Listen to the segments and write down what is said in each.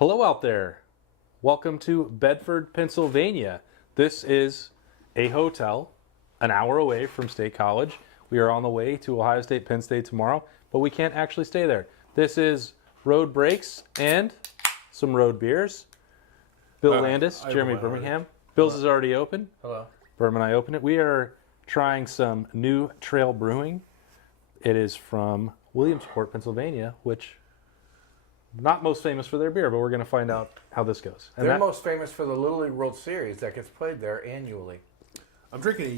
Hello out there. Welcome to Bedford, Pennsylvania. This is a hotel an hour away from State College. We are on the way to Ohio State, Penn State tomorrow, but we can't actually stay there. This is Road Breaks and some road beers. Bill Landis, Jeremy Birmingham. Bill's is already open. Hello. Berm and I open it. We are trying some New Trail Brewing. It is from Williamsport, Pennsylvania, which not most famous for their beer, but we're going to find out how this goes. And they're most famous for the Little League World Series that gets played there annually. I'm drinking a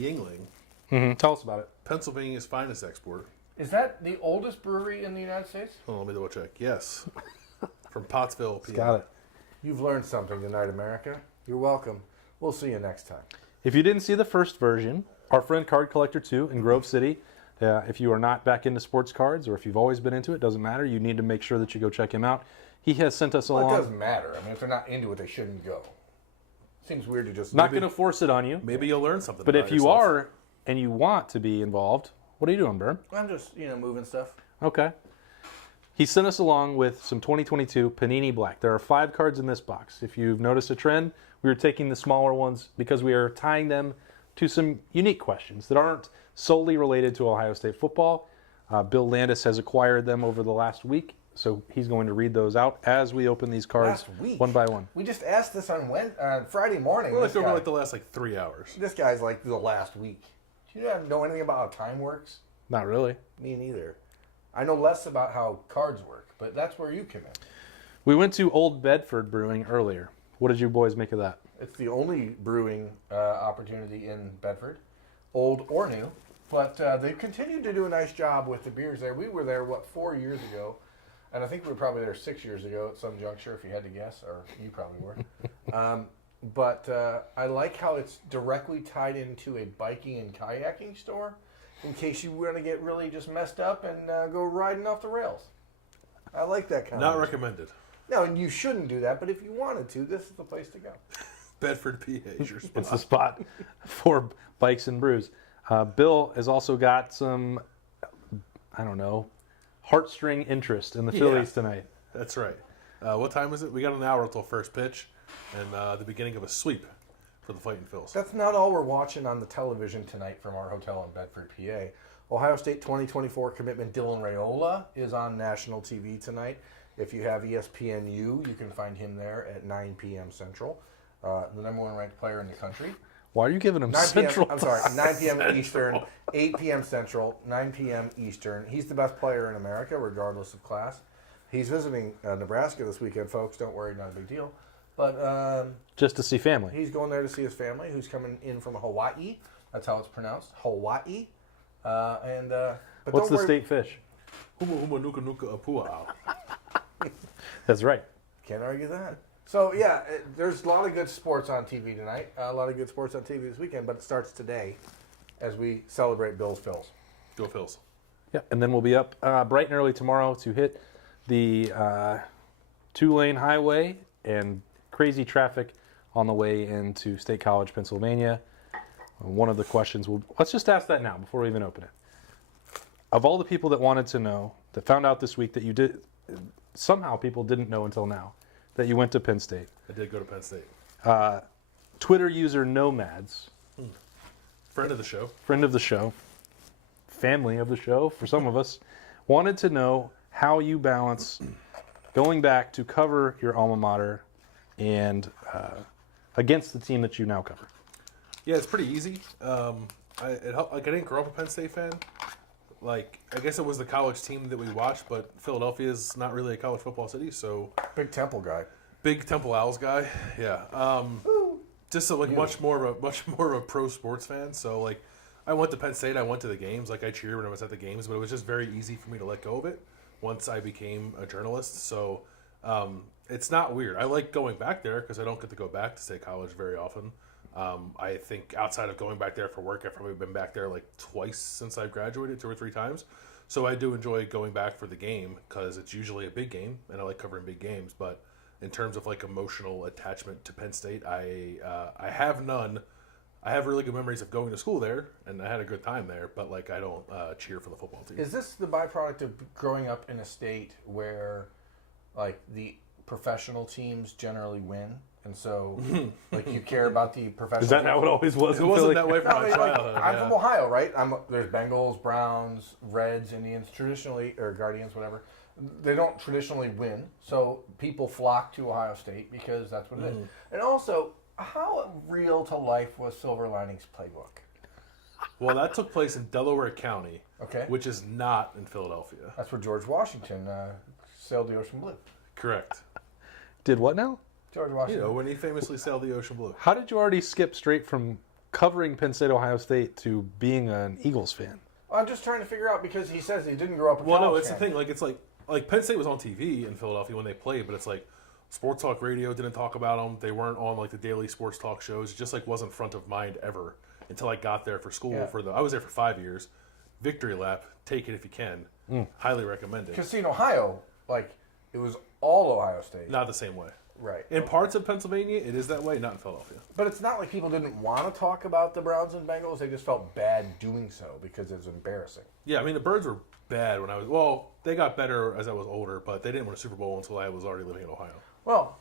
Yingling, Tell us about it. Pennsylvania's finest export. Is that the oldest brewery in the United States? Oh, let me double check. Yes. From Pottsville, PA. Got it. You've learned something tonight, America. You're welcome. We'll see you next time. If you didn't see the first version, our friend Card Collector 2 in Grove City, if you are not back into sports cards or if you've always been into it, doesn't matter. You need to make sure that you go check him out. He has sent us along. Well, it doesn't matter. I mean, if they're not into it, they shouldn't go. Seems weird to just... Not going to force it on you. Maybe you'll learn something. But about if you yourself. are and you want to be involved, what are you doing, Berm? I'm just, moving stuff. Okay. He sent us along with some 2022 Panini Black. There are 5 cards in this box. If you've noticed a trend, we are taking the smaller ones because we are tying them to some unique questions that aren't solely related to Ohio State football. Bill Landis has acquired them over the last week, so he's going to read those out as we open these cards one by one. We just asked this on Friday morning. We're like over the last 3 hours. This guy's like the last week. Do you know anything about how time works? Not really. Me neither. I know less about how cards work, but that's where you come in. We went to Old Bedford Brewing earlier. What did you boys make of that? It's the only brewing opportunity in Bedford, old or new. But they've continued to do a nice job with the beers there. We were there, 4 years ago? And I think we were probably there 6 years ago at some juncture, if you had to guess, or you probably were. But I like how it's directly tied into a biking and kayaking store in case you want to get really just messed up and go riding off the rails. I like that kind Not of... recommended. No, and you shouldn't do that, but if you wanted to, this is the place to go. Bedford, PA is your spot. It's the spot for bikes and brews. Bill has also got some, heartstring interest in the Phillies tonight. That's right. What time is it? We got an hour until first pitch and the beginning of a sweep for the Fighting Phils. That's not all we're watching on the television tonight from our hotel in Bedford, PA. Ohio State 2024 commitment Dylan Raiola is on national TV tonight. If you have ESPNU, you can find him there at 9 p.m. Central. The number 1 ranked player in the country. Why are you giving him 9 Central? I'm sorry, 9 p.m. Eastern, 8 p.m. Central, 9 p.m. Eastern. He's the best player in America, regardless of class. He's visiting Nebraska this weekend, folks. Don't worry, not a big deal. But just to see family. He's going there to see his family, who's coming in from Hawaii. That's how it's pronounced, Hawaii. But what's the state fish? Huma huma nuka nuka apua. That's right. Can't argue that. So, yeah, there's a lot of good sports on TV tonight. A lot of good sports on TV this weekend, but it starts today as we celebrate Bill's Phils. Go Phils. Yeah, and then we'll be up bright and early tomorrow to hit the 2-lane highway and crazy traffic on the way into State College, Pennsylvania. One of the questions, let's just ask that now before we even open it. Of all the people that wanted to know, that found out this week that you did, somehow people didn't know until now, that you went to Penn State. I did go to Penn State. Twitter user Nomads. Friend of the show. Friend of the show. Family of the show, for some of us. Wanted to know how you balance going back to cover your alma mater and against the team that you now cover. Yeah, it's pretty easy. I didn't grow up a Penn State fan. I guess it was the college team that we watched, but Philadelphia is not really a college football city, so... Big Temple guy. Big Temple Owls guy, yeah. Just much more of a pro sports fan, so, I went to Penn State, I went to the games, I cheered when I was at the games, but it was just very easy for me to let go of it once I became a journalist, so it's not weird. I like going back there because I don't get to go back to State College very often. I think outside of going back there for work, I've probably been back there twice since I've graduated, 2 or 3 times. So I do enjoy going back for the game because it's usually a big game, and I like covering big games. But in terms of emotional attachment to Penn State, I have none. I have really good memories of going to school there, and I had a good time there. But I don't cheer for the football team. Is this the byproduct of growing up in a state where the professional teams generally win, and so like you care about the professional. Is that teams. how it always was? It wasn't that way for No, my childhood. I'm yeah. from Ohio, right? There's Bengals, Browns, Reds, Indians, traditionally, or Guardians, whatever. They don't traditionally win, so people flock to Ohio State because that's what it is. And also, how real to life was Silver Linings Playbook? Well, that took place in Delaware County, Okay, which is not in Philadelphia. that's where George Washington sailed the ocean blue. Correct. Did what now? George You Washington. know, when he famously sailed the ocean blue. How did you already skip straight from covering Penn State, Ohio State to being an Eagles fan? I'm just trying to figure out because he says he didn't grow up. Well, no, it's the thing. Like, it's like Penn State was on TV in Philadelphia when they played, but it's like sports talk radio didn't talk about them. They weren't on like the daily sports talk shows. It just like wasn't front of mind ever until I got there for school. Yeah. I was there for 5 years. Victory lap. Take it if you can. Highly recommend it. Because see, in Ohio, like it was all Ohio State, Not the same way. right? In parts of Pennsylvania, it is that way. Not in Philadelphia. But it's not like people didn't want to talk about the Browns and Bengals. They just felt bad doing so because it was embarrassing. Yeah, I mean the Birds were bad when I was. Well, they got better as I was older, but they didn't win a Super Bowl until I was already living in Ohio. Well,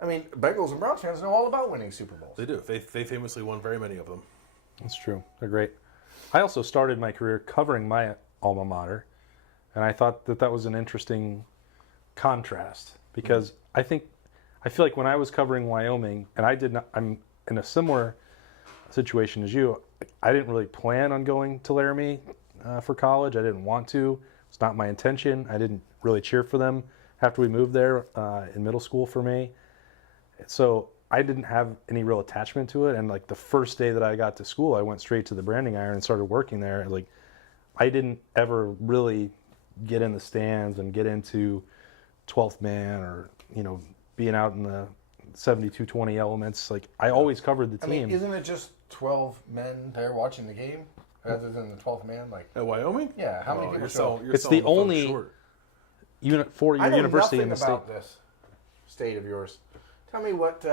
I mean, Bengals and Browns fans know all about winning Super Bowls. They do. They famously won very many of them. That's true. They're great. I also started my career covering my alma mater, and I thought that was an interesting contrast because I feel like when I was covering Wyoming, and I'm in a similar situation as you. I didn't really plan on going to Laramie for college. I didn't want to. It's not my intention. I didn't really cheer for them after we moved there in middle school for me. So I didn't have any real attachment to it. And like the first day that I got to school, I went straight to the branding iron and started working there. Like I didn't ever really get in the stands and get into 12th man or, being out in the 72-20 elements. Like I always covered the team. I mean, isn't it just 12 men there watching the game rather than the 12th man? Like At Wyoming? Yeah, how many people you're show up? selling, you're It's selling the photo only- short. For your I know university nothing in the state. about this state of yours. Tell me what,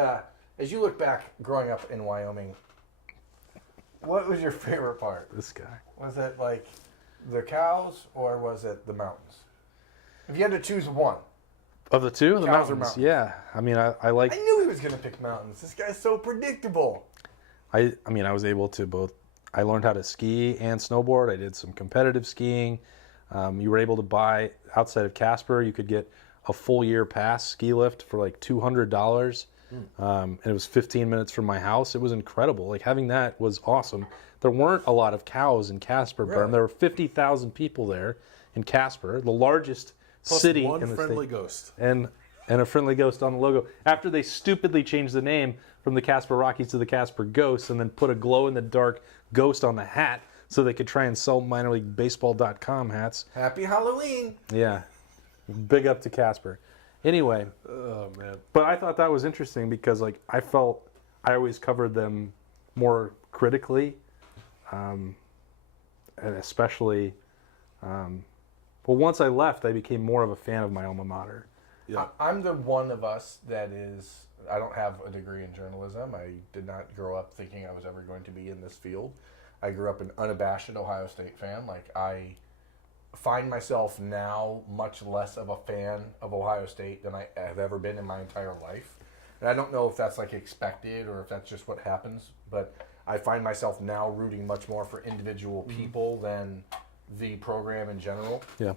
as you look back growing up in Wyoming, what was your favorite part? This guy. Was it like the cows or was it the mountains? If you had to choose one. Of the two, the Cows or mountains. mountains? Yeah. I mean, I like. I knew he was going to pick mountains. This guy's so predictable. I mean, I was able to both. I learned how to ski and snowboard. I did some competitive skiing. You were able to buy outside of Casper. You could get a full year pass ski lift for like $200. And it was 15 minutes from my house. It was incredible. Like having that was awesome. There weren't a lot of cows in Casper, Really? There were 50,000 people there in Casper, the largest Plus city one in the friendly state. ghost. And a friendly ghost on the logo. After they stupidly changed the name from the Casper Rockies to the Casper Ghosts and then put a glow-in-the-dark ghost on the hat so they could try and sell minorleaguebaseball.com hats. Happy Halloween. Yeah. Big up to Casper. Anyway, Oh man. but I thought that was interesting because like I felt I always covered them more critically, and especially, well, once I left, I became more of a fan of my alma mater. Yeah. I'm the one of us that is, I don't have a degree in journalism. I did not grow up thinking I was ever going to be in this field. I grew up an unabashed Ohio State fan. Like I find myself now much less of a fan of Ohio State than I have ever been in my entire life. And I don't know if that's like expected or if that's just what happens, but I find myself now rooting much more for individual people than the program in general. Yeah.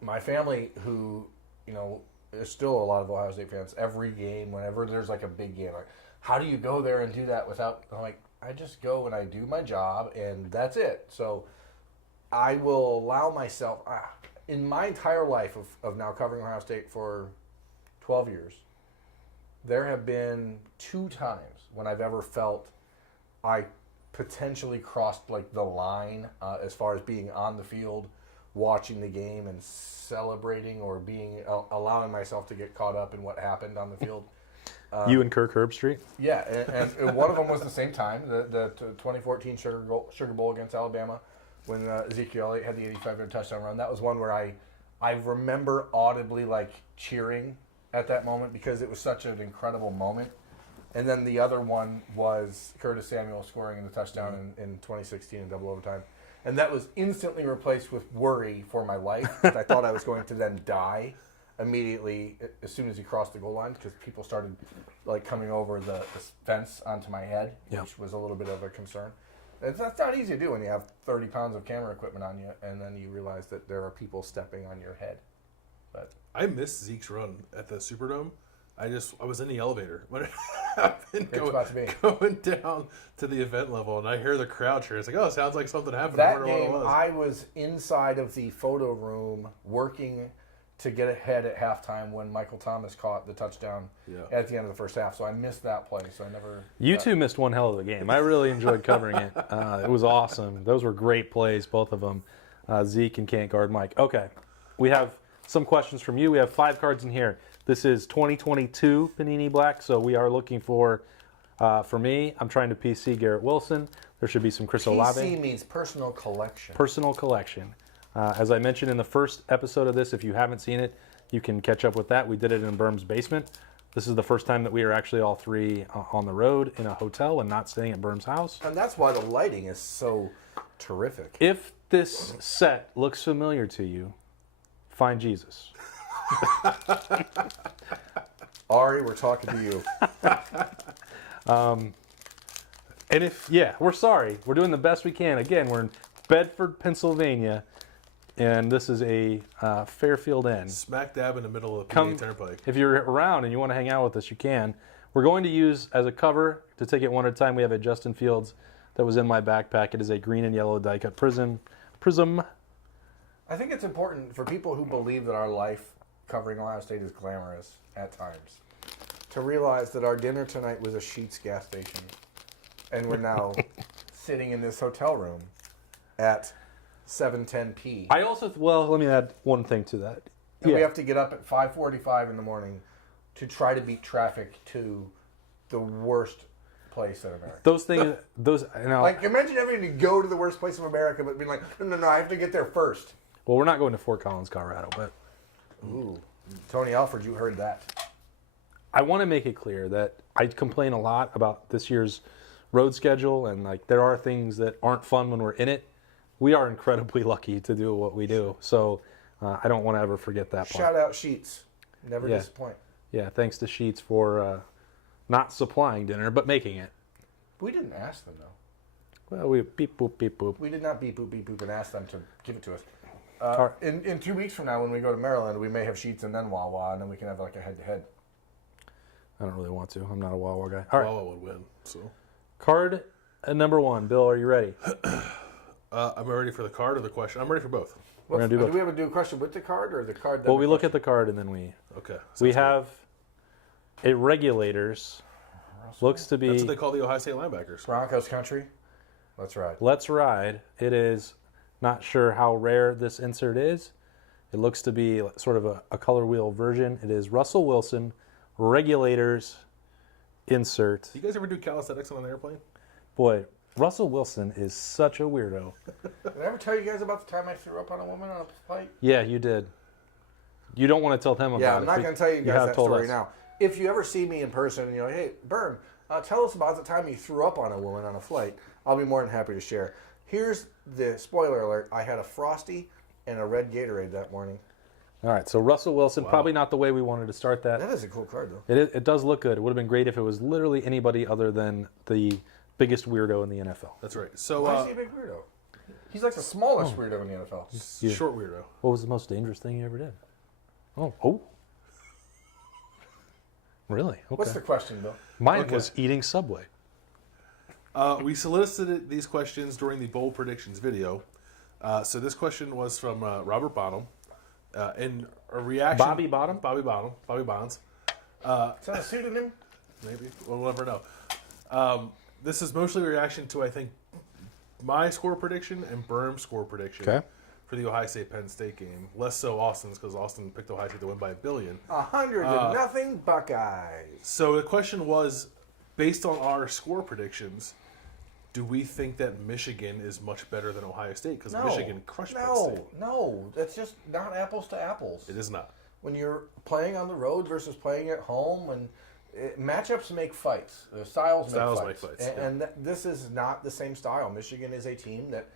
My family, who, there's still a lot of Ohio State fans, every game, whenever there's like a big game, like, how do you go there and do that without, I'm like, I just go and I do my job and that's it. So I will allow myself, in my entire life of now covering Ohio State for 12 years, there have been 2 times when I've ever felt I potentially crossed like the line as far as being on the field, watching the game and celebrating or allowing myself to get caught up in what happened on the field. You and Kirk Herbstreit? Yeah, and one of them was the same time, the 2014 Sugar Bowl against Alabama, when Ezekiel Elliott had the 85-yard touchdown run. That was one where I remember audibly like cheering at that moment because it was such an incredible moment. And then the other one was Curtis Samuel scoring in the touchdown in 2016 in double overtime. And that was instantly replaced with worry for my life because I thought I was going to then die immediately as soon as he crossed the goal line because people started like coming over the fence onto my head, which was a little bit of a concern. That's not easy to do when you have 30 pounds of camera equipment on you, and then you realize that there are people stepping on your head. But I missed Zeke's run at the Superdome. I was in the elevator when it happened, going down to the event level, and I hear the crowd cheer. It's like, oh, it sounds like something happened. That game, I was inside of the photo room working to get ahead at halftime when Michael Thomas caught the touchdown at the end of the first half. So I missed that play. So I never. You two missed one hell of a game. I really enjoyed covering it. It was awesome. Those were great plays, both of them. Zeke and can't guard Mike. Okay, we have some questions from you. We have 5 cards in here. This is 2022 Panini Black, so we are looking for me, I'm trying to PC Garrett Wilson. There should be some Chris Olave. PC means personal collection. Personal collection. As I mentioned in the first episode of this, if you haven't seen it, you can catch up with that. We did it in Berm's basement. This is the first time that we are actually all 3 on the road in a hotel and not staying at Berm's house. And that's why the lighting is so terrific. If this set looks familiar to you, find Jesus. Ari, we're talking to you. And we're sorry. We're doing the best we can. Again, we're in Bedford, Pennsylvania, and this is a Fairfield Inn. Smack dab in the middle of the PA Turnpike. If you're around and you want to hang out with us, you can. We're going to use as a cover, to take it one at a time, we have a Justin Fields that was in my backpack. It is a green and yellow die-cut prism. I think it's important for people who believe that our life covering Ohio State is glamorous at times to realize that our dinner tonight was a Sheetz gas station, and we're now sitting in this hotel room at 7:10 p. Let me add one thing to that. And we have to get up at 5:45 in the morning to try to beat traffic to the worst place in America. Like, imagine having to go to the worst place in America, but being like, no, I have to get there first. Well, we're not going to Fort Collins, Colorado, but... Ooh. Tony Alford, you heard that. I want to make it clear that I complain a lot about this year's road schedule, and like there are things that aren't fun when we're in it. We are incredibly lucky to do what we do, so I don't want to ever forget that part. Shout out Sheetz. Never disappoint. Yeah, thanks to Sheetz for not supplying dinner, but making it. We didn't ask them, though. Well, we beep, boop, beep, boop. We did not beep, boop, and ask them to give it to us. In 2 weeks from now, when we go to Maryland, we may have Sheetz and then Wawa, and then we can have like a head-to-head. I don't really want to. I'm not a Wawa guy. All right. Wawa would win. So, card number 1. Bill, are you ready? I'm ready for the card or the question. I'm ready for both. We're gonna do both. Do we have to do a question with the card or the card? Well, we look at the card and then we. Okay. We have a Regulators. Looks to be. That's what they call the Ohio State linebackers. Broncos country. Let's ride. Let's ride. It is not sure how rare this insert is. It looks to be sort of a color wheel version. It is Russell Wilson, Regulators insert. Do you guys ever do calisthenics on an airplane? Boy, Russell Wilson is such a weirdo. Did I ever tell you guys about the time I threw up on a woman on a flight? Yeah, you did. You don't want to tell them about it. Yeah, I'm not going to tell you guys that story now. If you ever see me in person and you're like, hey, Berm, tell us about the time you threw up on a woman on a flight, I'll be more than happy to share. Here's the spoiler alert. I had a Frosty and a red Gatorade that morning. All right, so Russell Wilson, probably not the way we wanted to start that. That is a cool card, though. It does look good. It would have been great if it was literally anybody other than the biggest weirdo in the NFL. That's right. So, why is he a big weirdo? He's like the smallest weirdo in the NFL. Yeah. Short weirdo. What was the most dangerous thing you ever did? Oh. Really? Okay. What's the question, Bill? Mine was eating Subway. We solicited these questions during the bold predictions video. So this question was from Robert Bonham. In a reaction... Bobby Bonds. Is that a pseudonym? Maybe. We'll never know. This is mostly a reaction to, I think, my score prediction and Berm's score prediction for the Ohio State-Penn State game. Less so Austin's, because Austin picked Ohio State to win by 1 billion. 100-0 Buckeyes. So the question was, based on our score predictions, do we think that Michigan is much better than Ohio State? Because Michigan crushed Penn State. No, that's just not apples to apples. It is not. When you're playing on the road versus playing at home, and matchups make fights. The styles make fights. And this is not the same style. Michigan is a team that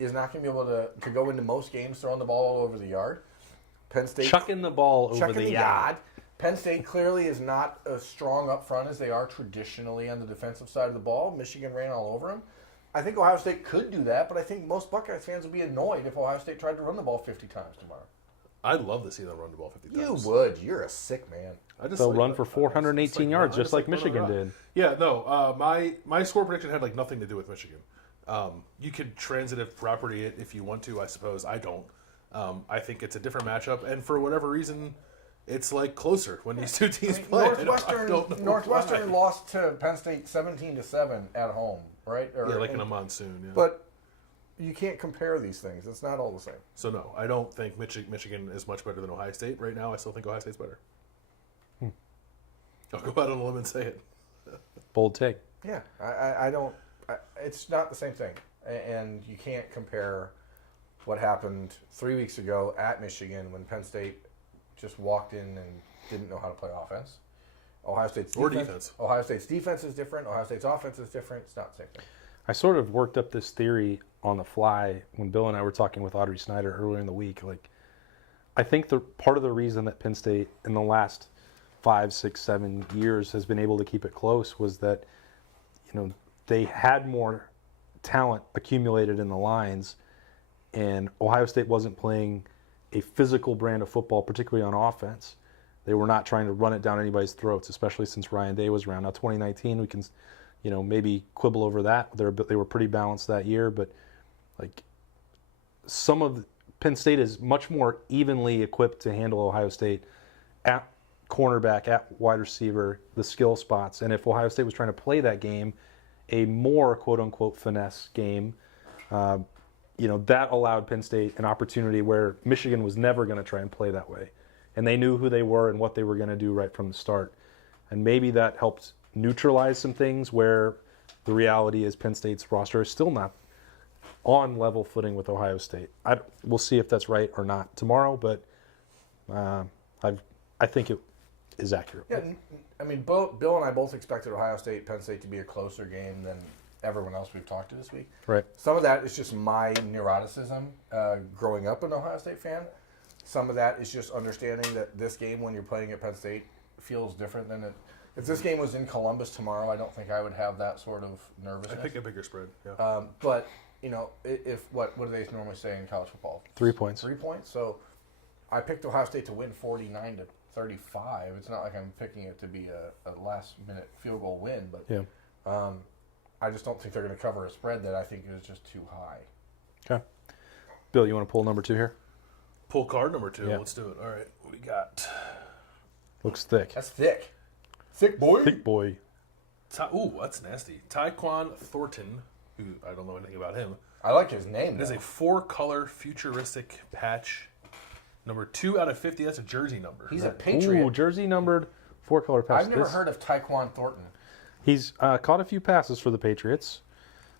is not going to be able to go into most games throwing the ball all over the yard. Penn State chucking the ball over chucking the the yard. yard. Penn State clearly is not as strong up front as they are traditionally on the defensive side of the ball. Michigan ran all over them. I think Ohio State could do that, but I think most Buckeyes fans would be annoyed if Ohio State tried to run the ball 50 times tomorrow. I'd love to see them run the ball 50 times. You would. You're a sick man. They'll run for 418 yards, just like Michigan did. Yeah, no. My score prediction had like nothing to do with Michigan. You could transitive property it if you want to. I suppose I don't. I think it's a different matchup, and for whatever reason, it's like closer when these two teams play. Northwestern lost to Penn State 17-7 at home, right? In a monsoon. Yeah. But you can't compare these things. It's not all the same. So no, I don't think Michigan is much better than Ohio State right now. I still think Ohio State's better. I'll go out on a limb and say it. Bold take. Yeah, I don't. It's not the same thing, and you can't compare what happened 3 weeks ago at Michigan when Penn State just walked in and didn't know how to play offense. Ohio State's defense. Ohio State's defense is different. Ohio State's offense is different. It's not the same thing. I sort of worked up this theory on the fly when Bill and I were talking with Audrey Snyder earlier in the week. Like, I think the part of the reason that Penn State in the last 5, 6, 7 years has been able to keep it close was that, they had more talent accumulated in the lines, and Ohio State wasn't playing a physical brand of football, particularly on offense. They were not trying to run it down anybody's throats, especially since Ryan Day was around. Now, 2019, we can, maybe quibble over that. They were pretty balanced that year, but Penn State is much more evenly equipped to handle Ohio State at cornerback, at wide receiver, the skill spots. And if Ohio State was trying to play that game, a more quote-unquote finesse game, that allowed Penn State an opportunity where Michigan was never going to try and play that way. And they knew who they were and what they were going to do right from the start. And maybe that helped neutralize some things where the reality is Penn State's roster is still not on level footing with Ohio State. We'll see if that's right or not tomorrow, but I think it is accurate. Yeah, I mean, Bill and I both expected Ohio State, Penn State to be a closer game than everyone else we've talked to this week. Right. Some of that is just my neuroticism growing up an Ohio State fan. Some of that is just understanding that this game, when you're playing at Penn State, feels different than it. If this game was in Columbus tomorrow, I don't think I would have that sort of nervousness. I pick a bigger spread. Yeah. But if what do they normally say in college football? 3 points. 3 points. So I picked Ohio State to win 49-35. It's not like I'm picking it to be a last-minute field goal win, but yeah. I just don't think they're going to cover a spread that I think is just too high. Okay. Bill, you want to pull number 2 here? Pull card number 2. Yeah. Let's do it. All right. What do we got? Looks thick. That's thick. Thick boy. Thick boy. Ooh, that's nasty. Tyquan Thornton, who I don't know anything about him. I like his name. It is a 4-color futuristic patch. Number 2 out of 50. That's a jersey number. He's a Patriot. Ooh, jersey numbered 4-color patch. I've never heard of Tyquan Thornton. He's caught a few passes for the Patriots.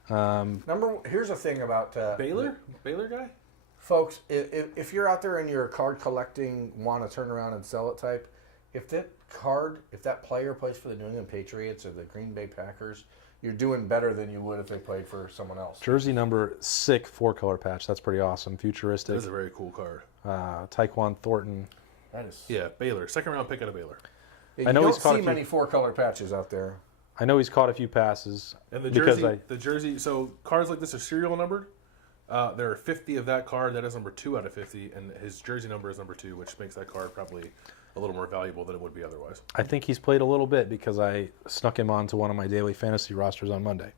Here's the thing about Baylor guy. Folks, if you're out there and you're a card collecting, want to turn around and sell it type, if that player plays for the New England Patriots or the Green Bay Packers, you're doing better than you would if they played for someone else. Jersey number 6, 4-color patch. That's pretty awesome. Futuristic. That is a very cool card. Tyquan Thornton. That is. Yeah, Baylor. 2nd round pick out of Baylor. Yeah, you don't see many 4-color patches out there. I know he's caught a few passes. And the jersey. So cards like this are serial numbered. There are 50 of that card. That is number 2 out of 50, and his jersey number is number 2, which makes that card probably a little more valuable than it would be otherwise. I think he's played a little bit because I snuck him onto one of my daily fantasy rosters on Monday.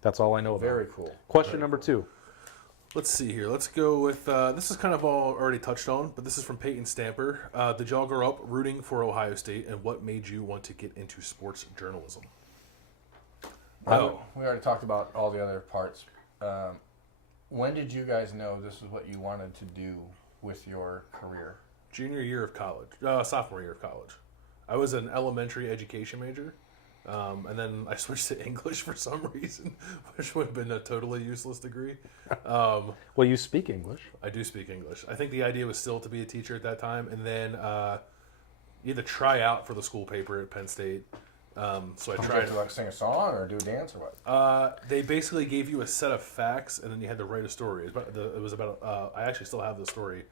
That's all I know about. Very cool. Question number 2. Let's see here. Let's go with this is kind of all already touched on, but this is from Peyton Stamper. Did y'all grow up rooting for Ohio State, and what made you want to get into sports journalism? We already talked about all the other parts. When did you guys know this is what you wanted to do with your career? Sophomore year of college. I was an elementary education major, and then I switched to English for some reason, which would have been a totally useless degree. Well, you speak English. I do speak English. I think the idea was still to be a teacher at that time, and then you had to try out for the school paper at Penn State. So I tried to sing a song or do a dance or what? They basically gave you a set of facts, and then you had to write a story. It was about. I actually still have the story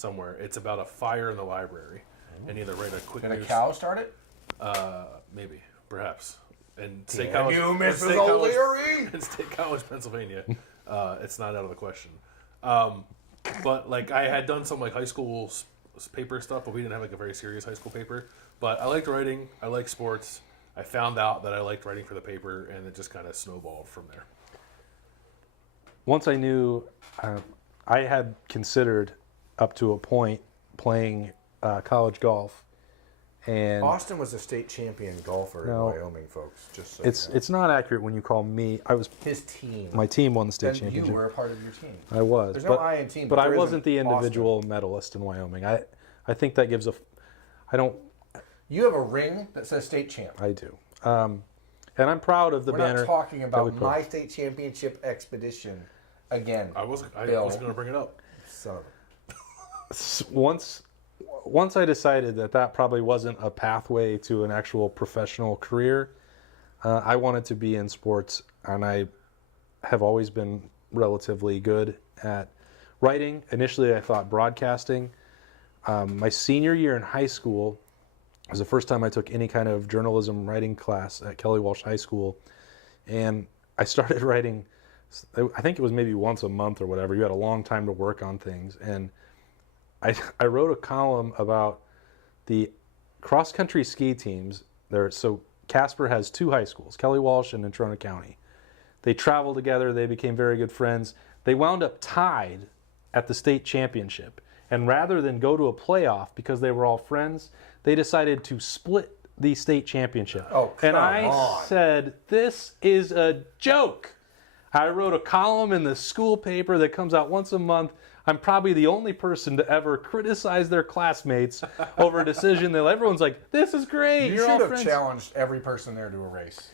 somewhere. It's about a fire in the library, and either write a quick Did a news. cow start it? Maybe, perhaps. And Damn State College, you, and Mrs. State College, O'Leary! in State College, Pennsylvania. It's not out of the question. But like I had done some like high school paper stuff, but we didn't have like a very serious high school paper. But I liked writing. I liked sports. I found out that I liked writing for the paper, and it just kind of snowballed from there. Once I knew, I had considered up to a point playing college golf, and Austin was a state champion golfer No. in Wyoming, folks. Just so it's you know. it's not accurate when you call me. I was His team. my team won the state And championship. you were a part of your team. I was. There's but, no I in team, but but I there is wasn't the an Austin. individual medalist in Wyoming. I think that gives a. I don't. You have a ring that says state champ. I do. And I'm proud of the We're banner. not talking that about we put. my state championship expedition again. I was Bill. going to bring it up. Son of Once I decided that probably wasn't a pathway to an actual professional career, I wanted to be in sports, and I have always been relatively good at writing. Initially, I thought broadcasting. My senior year in high school was the first time I took any kind of journalism writing class at Kelly Walsh High School, and I started writing. I think it was maybe once a month or whatever. You had a long time to work on things, and I wrote a column about the cross-country ski teams. So Casper has two high schools, Kelly Walsh and Natrona County. They traveled together. They became very good friends. They wound up tied at the state championship. And rather than go to a playoff because they were all friends, they decided to split the state championship. Oh, come and I on. said, this is a joke. I wrote a column in the school paper that comes out once a month. I'm probably the only person to ever criticize their classmates over a decision that everyone's like, this is great. You You're all should have friends. challenged every person there to a race.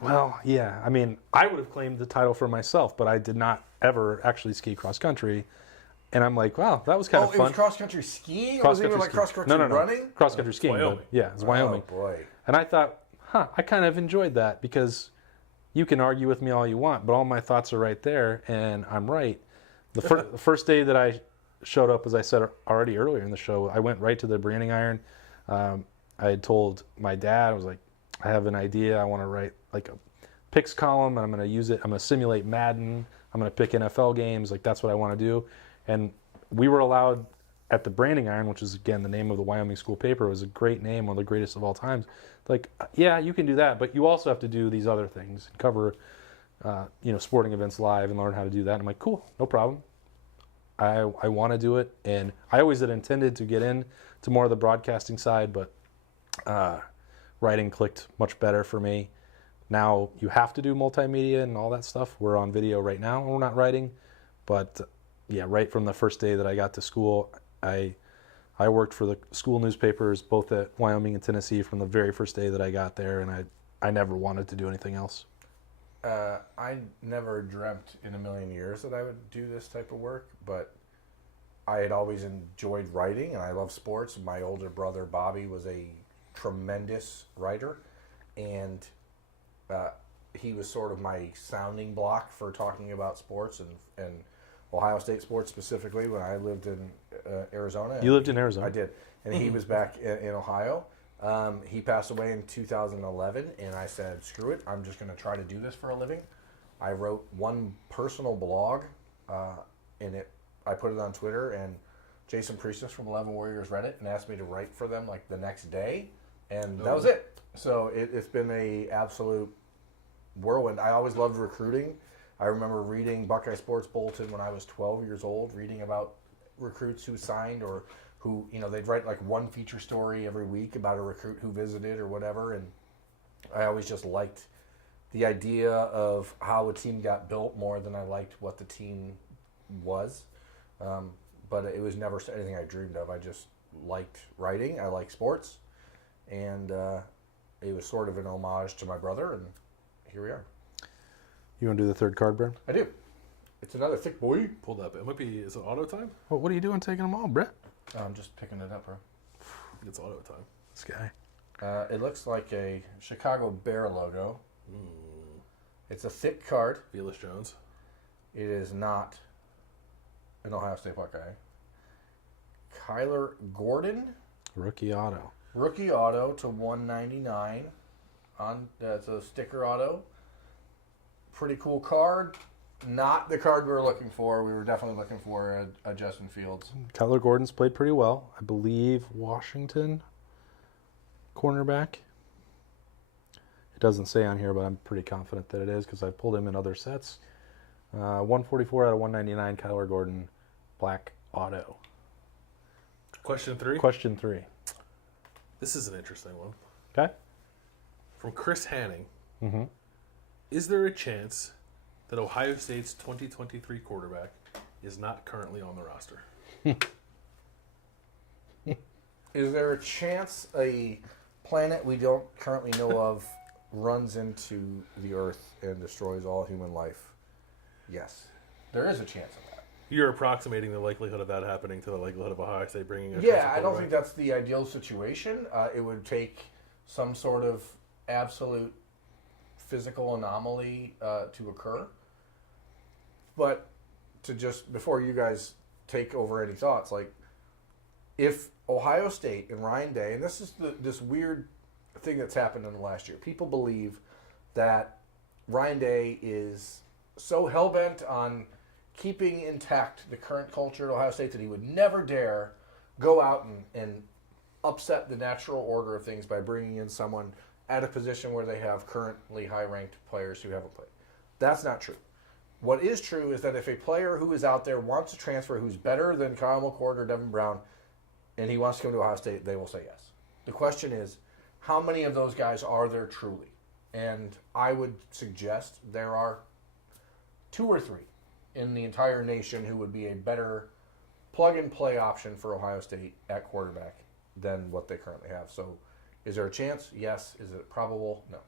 Well, yeah. I mean, I would have claimed the title for myself, but I did not ever actually ski cross country. And I'm like, wow, that was kind of It fun. was cross-country skiing? Or was it even like cross-country no. running? Cross country skiing. Wyoming. But yeah, it's Wyoming. Oh, boy. And I thought, I kind of enjoyed that because you can argue with me all you want, but all my thoughts are right there, and I'm right. The first day that I showed up, as I said already earlier in the show, I went right to the branding iron. I had told my dad, I was like, I have an idea. I want to write like a picks column, and I'm going to use it. I'm going to simulate Madden. I'm going to pick NFL games. Like, that's what I want to do. And we were allowed at the branding iron, which is, again, the name of the Wyoming school paper. It was a great name, one of the greatest of all times. Like, yeah, you can do that, but you also have to do these other things, cover, sporting events live and learn how to do that. And I'm like, cool, no problem. I want to do it. And I always had intended to get in to more of the broadcasting side, but writing clicked much better for me. Now you have to do multimedia and all that stuff. We're on video right now and we're not writing. But yeah, right from the first day that I got to school, I worked for the school newspapers both at Wyoming and Tennessee from the very first day that I got there, and I never wanted to do anything else. I never dreamt in a million years that I would do this type of work, but I had always enjoyed writing, and I love sports. My older brother, Bobby, was a tremendous writer, and he was sort of my sounding block for talking about sports and Ohio State sports specifically when I lived in Arizona. You lived in Arizona? I did. And he was back in Ohio. He passed away in 2011, and I said, screw it, I'm just going to try to do this for a living. I wrote one personal blog, and I put it on Twitter, and Jason Priestless from 11 Warriors read it and asked me to write for them like the next day, and that was it. So it's been a absolute whirlwind. I always loved recruiting. I remember reading Buckeye Sports Bulletin when I was 12 years old, reading about recruits who signed or who, they'd write like one feature story every week about a recruit who visited or whatever. And I always just liked the idea of how a team got built more than I liked what the team was. But it was never anything I dreamed of. I just liked writing. I liked sports. And it was sort of an homage to my brother. And here we are. You want to do the third card, Brad? I do. It's another thick boy. Pulled up. It might be. Is it auto time? Well, what are you doing taking them all, Brett? I'm just picking it up, bro. It's auto time. This guy. It looks like a Chicago Bear logo. It's a thick card. Velus Jones. It is not an Ohio State Buckeye. Kyler Gordon, Rookie auto. rookie auto to 199. It's a sticker auto. Pretty cool card. Not the card we were looking for. We were definitely looking for a Justin Fields. Kyler Gordon's played pretty well. I believe Washington cornerback. It doesn't say on here, but I'm pretty confident that it is because I pulled him in other sets. 144 out of 199, Kyler Gordon, black auto. Question 3. Question 3. This is an interesting one. Okay. From Chris Hanning. Mm-hmm. Is there a chance that Ohio State's 2023 quarterback is not currently on the roster? Is there a chance a planet we don't currently know of runs into the Earth and destroys all human life? Yes. There is a chance of that. You're approximating the likelihood of that happening to the likelihood of Ohio State bringing a Yeah, I don't quarterback? think that's the ideal situation. It would take some sort of absolute physical anomaly to occur. But to just, before you guys take over any thoughts, like, if Ohio State and Ryan Day, and this is this weird thing that's happened in the last year, people believe that Ryan Day is so hell-bent on keeping intact the current culture at Ohio State that he would never dare go out and upset the natural order of things by bringing in someone at a position where they have currently high-ranked players who haven't played. That's not true. What is true is that if a player who is out there wants to transfer who's better than Kyle McCord or Devin Brown, and he wants to come to Ohio State, they will say yes. The question is, how many of those guys are there truly? And I would suggest there are 2 or 3 in the entire nation who would be a better plug-and-play option for Ohio State at quarterback than what they currently have. So is there a chance? Yes. Is it probable? No.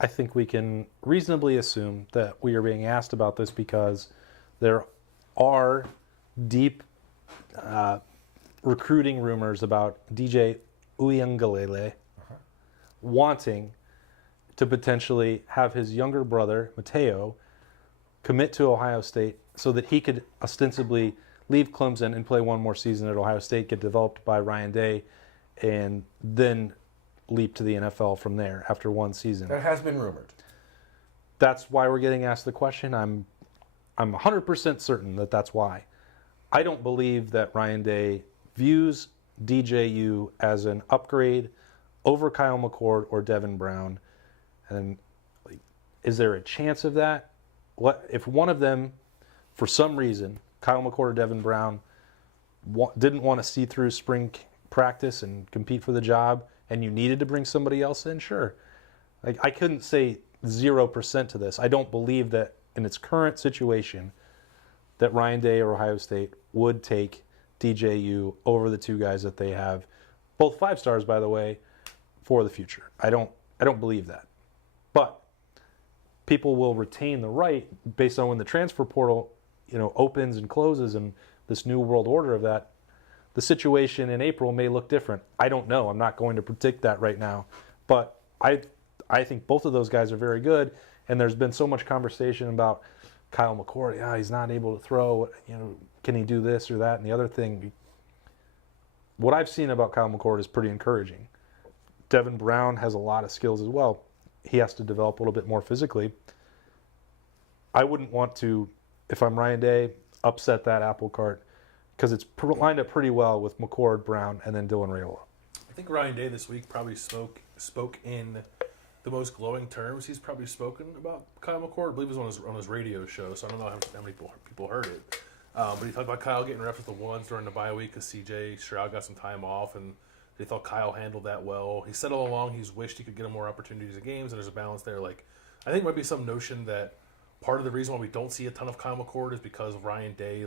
I think we can reasonably assume that we are being asked about this because there are deep recruiting rumors about DJ Uiagalelei wanting to potentially have his younger brother, Mateo, commit to Ohio State so that he could ostensibly leave Clemson and play one more season at Ohio State, get developed by Ryan Day, and then leap to the NFL from there after one season. That has been rumored. That's why we're getting asked the question. I'm 100% certain that that's why. I don't believe that Ryan Day views DJU as an upgrade over Kyle McCord or Devin Brown. And is there a chance of that? What if one of them, for some reason, Kyle McCord or Devin Brown, didn't want to see through spring practice and compete for the job, and you needed to bring somebody else in? Sure. I couldn't say 0% to this. I don't believe that in its current situation that Ryan Day or Ohio State would take DJU over the 2 guys that they have, both 5 stars, by the way, for the future. I don't believe that. But people will retain the right based on when the transfer portal, opens and closes, and this new world order of that. The situation in April may look different. I don't know. I'm not going to predict that right now. But I think both of those guys are very good, and there's been so much conversation about Kyle McCord. Yeah, he's not able to throw. Can he do this or that? And the other thing, what I've seen about Kyle McCord is pretty encouraging. Devin Brown has a lot of skills as well. He has to develop a little bit more physically. I wouldn't want to, if I'm Ryan Day, upset that apple cart because it's lined up pretty well with McCord, Brown, and then Dylan Raiola. I think Ryan Day this week probably spoke in the most glowing terms he's probably spoken about Kyle McCord. I believe it was on his radio show, so I don't know how many people heard it. But he talked about Kyle getting reps with the ones during the bye week because C.J. Stroud got some time off, and they thought Kyle handled that well. He said all along he's wished he could get him more opportunities in games, and there's a balance there. I think it might be some notion that part of the reason why we don't see a ton of Kyle McCord is because Ryan Day,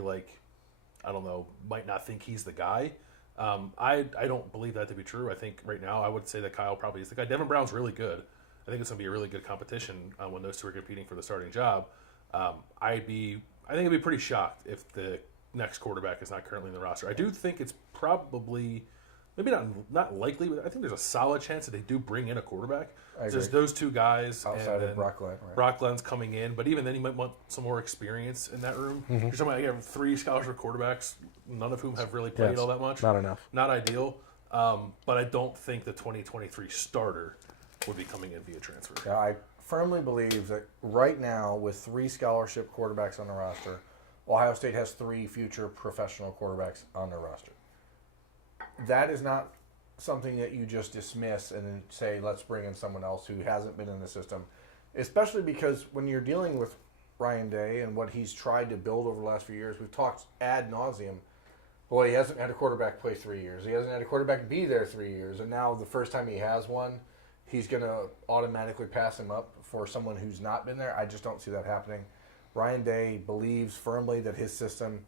might not think he's the guy. I don't believe that to be true. I think right now I would say that Kyle probably is the guy. Devin Brown's really good. I think it's going to be a really good competition when those 2 are competing for the starting job. I think I'd be pretty shocked if the next quarterback is not currently in the roster. I do think it's probably maybe not likely, but I think there's a solid chance that they do bring in a quarterback. I Just agree. those two guys Outside and of Brock Glenn, right? Brock Glenn's coming in, but even then you might want some more experience in that room. You're talking about, you have 3 scholarship quarterbacks, none of whom have really played it's all that much. Not enough. Not ideal, but I don't think the 2023 starter would be coming in via transfer. Yeah, I firmly believe that right now, with 3 scholarship quarterbacks on the roster, Ohio State has 3 future professional quarterbacks on their roster. That is not something that you just dismiss and then say, let's bring in someone else who hasn't been in the system. Especially because when you're dealing with Ryan Day and what he's tried to build over the last few years, we've talked ad nauseum. Boy, he hasn't had a quarterback play 3 years. He hasn't had a quarterback be there 3 years. And now the first time he has one, he's going to automatically pass him up for someone who's not been there. I just don't see that happening. Ryan Day believes firmly that his system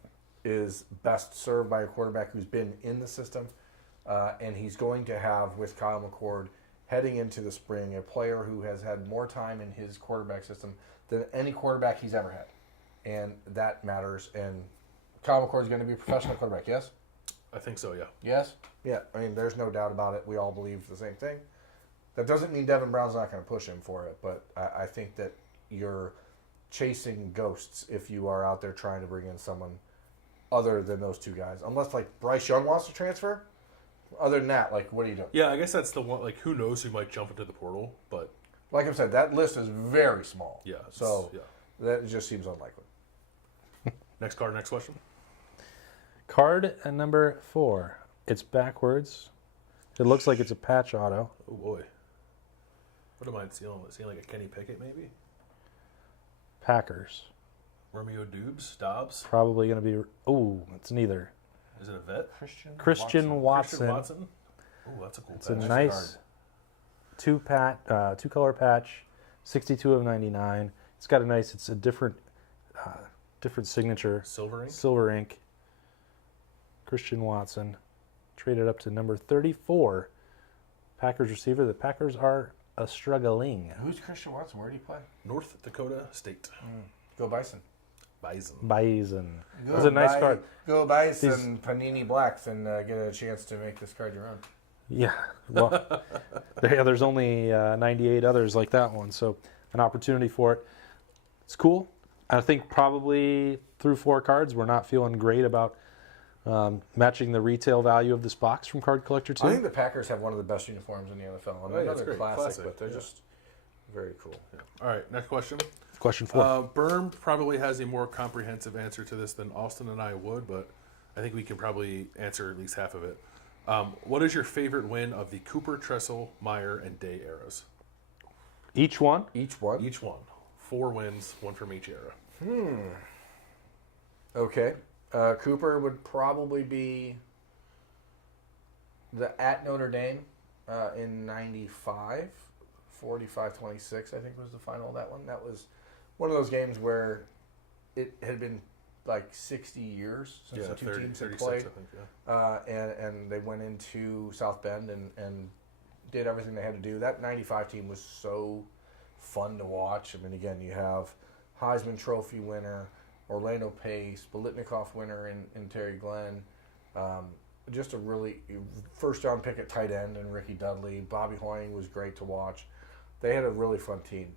is best served by a quarterback who's been in the system. And he's going to have, with Kyle McCord, heading into the spring, a player who has had more time in his quarterback system than any quarterback he's ever had. And that matters. And Kyle McCord is going to be a professional quarterback, yes? I think so, yeah. Yes? Yeah, I mean, there's no doubt about it. We all believe the same thing. That doesn't mean Devin Brown's not going to push him for it, but I think that you're chasing ghosts if you are out there trying to bring in someone other than those 2 guys. Unless, like, Bryce Young wants to transfer. Other than that, like, what are you doing? Yeah, I guess that's the one, like, who knows who might jump into the portal, but... Like I said, that list is very small. Yeah. So yeah. that just seems unlikely. Next card, next question. Card number 4. It's backwards. It looks like it's a patch auto. Oh, boy. What am I seeing? Seeing like a Kenny Pickett, maybe? Packers. Romeo Dobbs? Probably going to be... Oh, it's neither. Is it a vet? Christian Watson. Christian Watson? Oh, that's a cool It's a patch. nice 2-color patch, 62 of 99. It's got a nice... It's a different signature. Silver ink? Silver ink. Christian Watson. Traded up to number 34. Packers receiver. The Packers are struggling. Who's Christian Watson? Where did he play? North Dakota State. Go Bison. Bison. It was a nice card. Go Bison, Panini Blacks, and get a chance to make this card your own. Yeah, well, there's only 98 others like that one, so an opportunity for it. It's cool. I think probably through 4 cards, we're not feeling great about matching the retail value of this box from Card Collector 2. I think the Packers have one of the best uniforms in the NFL. I yeah, know it's they're great. classic, but they're just very cool. Yeah. All right, next question. Question 4. Berm probably has a more comprehensive answer to this than Austin and I would, but I think we can probably answer at least half of it. What is your favorite win of the Cooper, Tressel, Meyer, and Day eras? Each one? Each one? Each one. 4 wins, 1 from each era. Okay. Cooper would probably be at Notre Dame in 95. 45-26, I think, was the final of that one. That was one of those games where it had been like 60 years since the 2 teams had played. I think, And they went into South Bend and did everything they had to do. That 95 team was so fun to watch. I mean, again, you have Heisman Trophy winner, Orlando Pace, Biletnikoff winner in Terry Glenn. Just a really first-round pick at tight end and Ricky Dudley. Bobby Hoying was great to watch. They had a really fun team.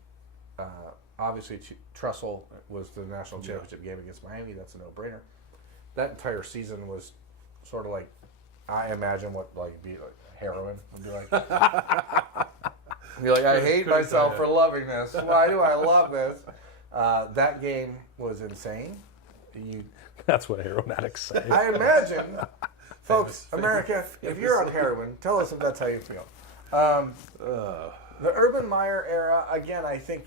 Obviously, Tressel was the national championship game against Miami. That's a no-brainer. That entire season was sort of like, I imagine what be like heroin. I'd be like, I hate myself for loving this. Why do I love this? That game was insane. That's what heroin addicts say. I imagine, folks, America, if you're on heroin, tell us if that's how you feel. The Urban Meyer era, again, I think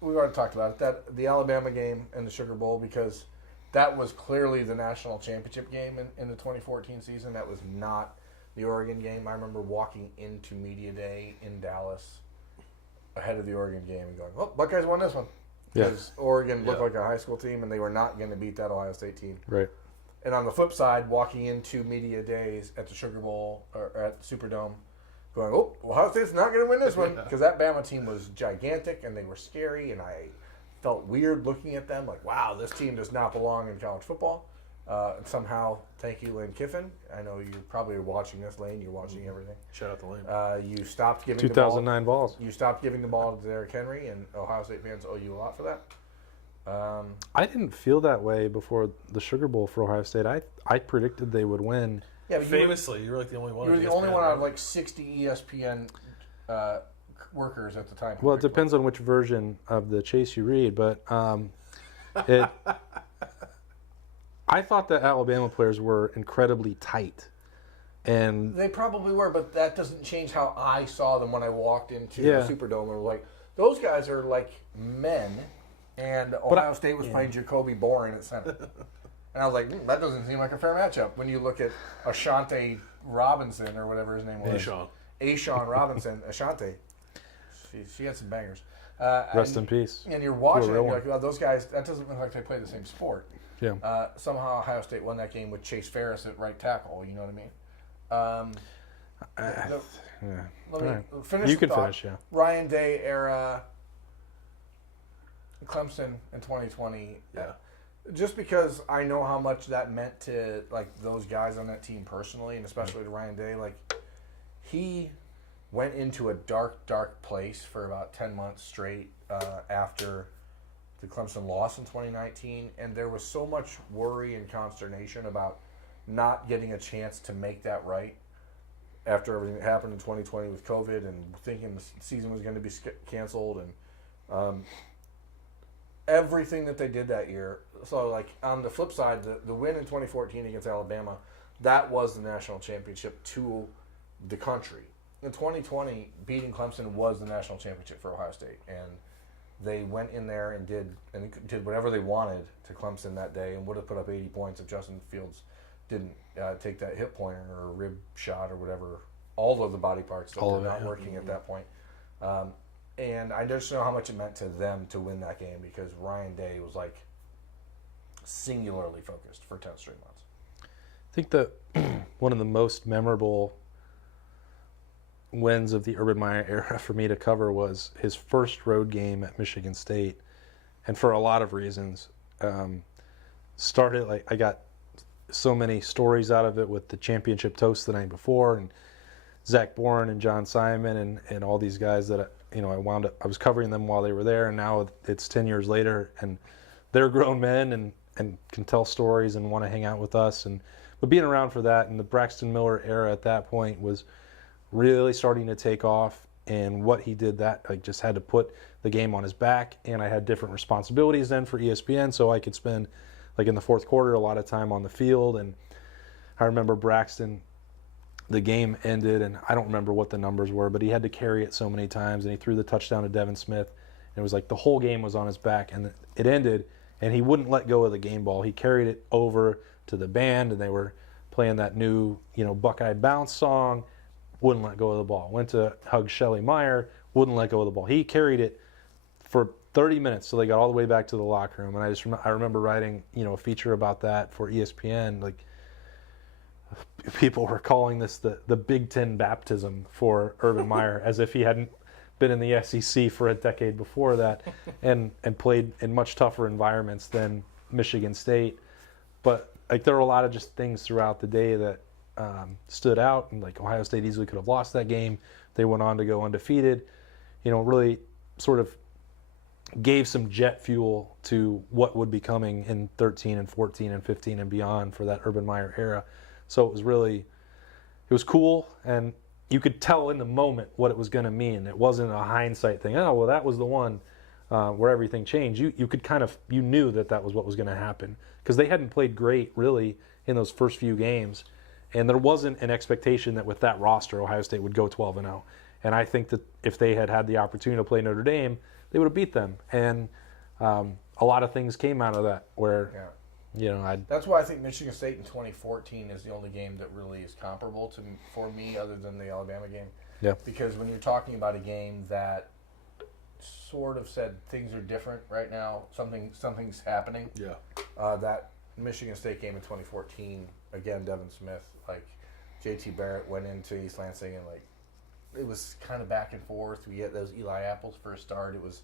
we've already talked about it, that the Alabama game and the Sugar Bowl, because that was clearly the national championship game in the 2014 season. That was not the Oregon game. I remember walking into Media Day in Dallas ahead of the Oregon game and going, oh, Buckeyes won this one. Because Oregon looked like a high school team, and they were not going to beat that Ohio State team. Right. And on the flip side, walking into Media Days at the Sugar Bowl or at the Superdome, going, oh, Ohio State's not going to win this one, because that Bama team was gigantic and they were scary, and I felt weird looking at them, like, wow, this team does not belong in college football. Somehow, thank you, Lane Kiffin. I know you're probably watching this, Lane. You're watching everything. Shout out to Lane. You stopped giving 2009 balls. You stopped giving the ball to Derrick Henry, and Ohio State fans owe you a lot for that. I didn't feel that way before the Sugar Bowl for Ohio State. I predicted they would win. Yeah, but Famously, you were like the only one. You were the only one out of like 60 ESPN workers at the time. Well, it depends on which version of the Chase you read, but it. I thought the Alabama players were incredibly tight, and They probably were, but that doesn't change how I saw them when I walked into Yeah. the Superdome. And was like, those guys are like men, and Ohio State was playing Jacoby Boring at center. And I was like, that doesn't seem like a fair matchup when you look at Ashante Robinson or whatever his name was. Ashawn Robinson. Ashante. She had some bangers. rest in peace. And you're watching it, real and you're like, well, those guys, that doesn't look like they play the same sport. Yeah. Somehow Ohio State won that game with Chase Ferris at right tackle. You know what I mean? Yeah. Let me Right. finish. You the can thought. finish, yeah. Ryan Day era, Clemson in 2020. Yeah. Just because I know how much that meant to like those guys on that team personally, and especially to Ryan Day, like he went into a dark, dark place for about 10 months straight after the Clemson loss in 2019, and there was so much worry and consternation about not getting a chance to make that right after everything that happened in 2020 with COVID and thinking the season was going to be canceled and everything that they did that year. So, like, on the flip side, the win in 2014 against Alabama, that was the national championship to the country. In 2020, beating Clemson was the national championship for Ohio State, and they went in there and did whatever they wanted to Clemson that day and would have put up 80 points if Justin Fields didn't take that hip pointer or rib shot or whatever, all of the body parts that were not working at that point. And I just know how much it meant to them to win that game because Ryan Day was like singularly focused for 10 straight months. I think that one of the most memorable wins of the Urban Meyer era for me to cover was his first road game at Michigan State, and for a lot of reasons. Started like I got so many stories out of it with the championship toast the night before, and Zach Bourne and John Simon and all these guys that I was covering them while they were there, and now it's 10 years later, and they're grown men and can tell stories and want to hang out with us, but being around for that and the Braxton Miller era at that point was really starting to take off, and what he did that I just had to put the game on his back, and I had different responsibilities then for ESPN, so I could spend like in the fourth quarter a lot of time on the field. And I remember Braxton, the game ended, and I don't remember what the numbers were, but he had to carry it so many times, and he threw the touchdown to Devin Smith, and it was like the whole game was on his back, and it ended, and he wouldn't let go of the game ball. He carried it over to the band, and they were playing that new Buckeye Bounce song, wouldn't let go of the ball. Went to hug Shelly Meyer, wouldn't let go of the ball. He carried it for 30 minutes till they got all the way back to the locker room. And I remember writing a feature about that for ESPN. Like, people were calling this the Big Ten baptism for Urban Meyer, as if he hadn't been in the SEC for a decade before that, and played in much tougher environments than Michigan State. But like there were a lot of just things throughout the day that stood out, and like Ohio State easily could have lost that game. They went on to go undefeated. Really sort of gave some jet fuel to what would be coming in 13 and 14 and 15 and beyond for that Urban Meyer era. So it was cool, and you could tell in the moment what it was going to mean. It wasn't a hindsight thing. Oh, well, that was the one where everything changed. You could you knew that was what was going to happen, because they hadn't played great really in those first few games. And there wasn't an expectation that with that roster, Ohio State would go 12-0. And I think that if they had had the opportunity to play Notre Dame, they would have beat them. And a lot of things came out of that where, That's why I think Michigan State in 2014 is the only game that really is comparable for me other than the Alabama game. Yeah. Because when you're talking about a game that sort of said things are different right now, something's happening. Yeah. That Michigan State game in 2014, again, Devin Smith, like JT Barrett went into East Lansing and like it was kind of back and forth. We had those Eli Apples for a start. It was,